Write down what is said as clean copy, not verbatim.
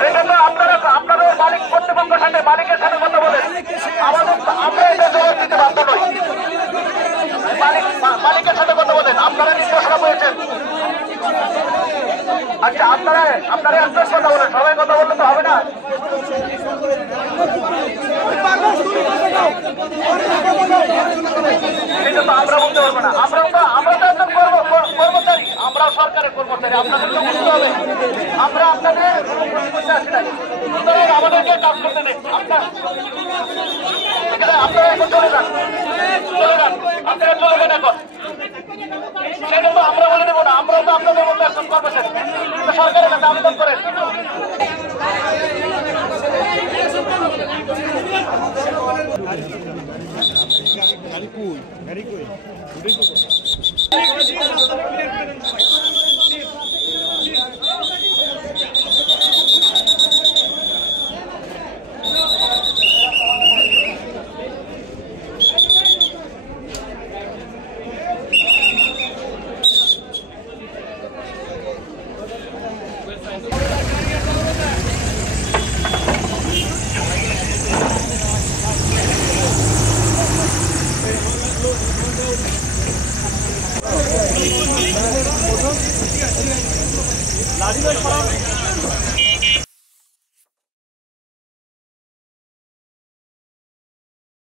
সেজন্য আপনারা মালিক কর্তৃপক্ষের সাথে মালিকের সাথে কথা বলেন। আমরা এটা জবাব দিতে বাধ্য নই। মালিকের সাথে কথা বলেন। আপনারা নির্দেশনা পেয়েছেন। আচ্ছা আপনারা একজন কথা বলেন, সবাই কথা বললে তো হবে না। সেটা তো আমরা বলতে পারবো না। আমরা তো একজন কর্মচারী, আমরাও সরকারের কর্মচারী, আপনাদেরকে বুঝতে হবে। আমরা আপনাদের করতে আসি না, সুতরাং আমাদেরকে কাজ করতে দেন। আপনারা এখন চলে যান, আপনারা চলে যান এখন। সেটা তো আমরা বলে দেবো না, আমরাও তো আপনাদের মধ্যে একজন কর্মচারী। সরকারের কাছে আবেদন করেন। লাঠি